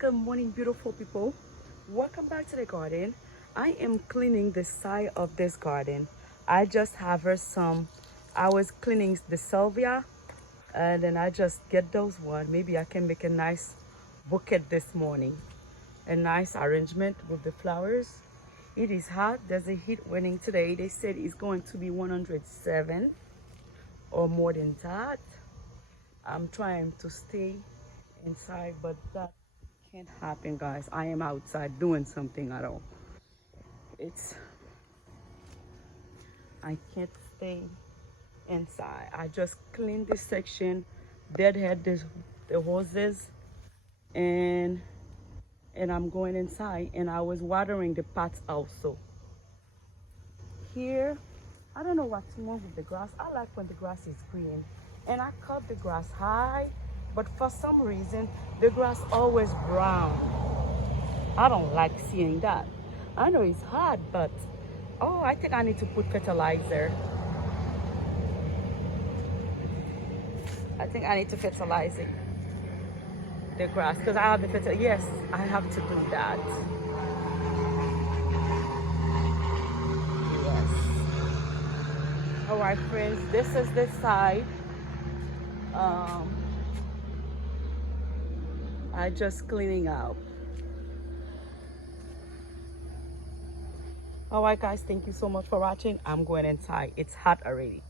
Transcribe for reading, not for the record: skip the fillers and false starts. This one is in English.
Good morning, beautiful people. Welcome back to the garden. I am cleaning the side of this garden. I just harvest some. I was cleaning the salvia, and then I just get those one. Maybe I can make a nice bouquet this morning. A nice arrangement with the flowers. It is hot. There's a heat warning today. They said it's going to be 107 or more than that. I'm trying to stay inside, but that can't happen, guys. I am outside doing something at all. It's I can't stay inside. I just cleaned this section, deadhead the hoses, and I'm going inside, and I was watering the pots also. Here, I don't know what's wrong with the grass. I like when the grass is green, and I cut the grass high, but for some reason the grass always brown. I don't like seeing that. I know it's hard, but oh, I think I need to put fertilizer. I think I need to fertilize it, the grass, because I have the fertilizer. Yes, I have to do that. Yes. All right, friends, this is the side. I just cleaning out. All right, guys, thank you so much for watching. I'm going inside. It's hot already.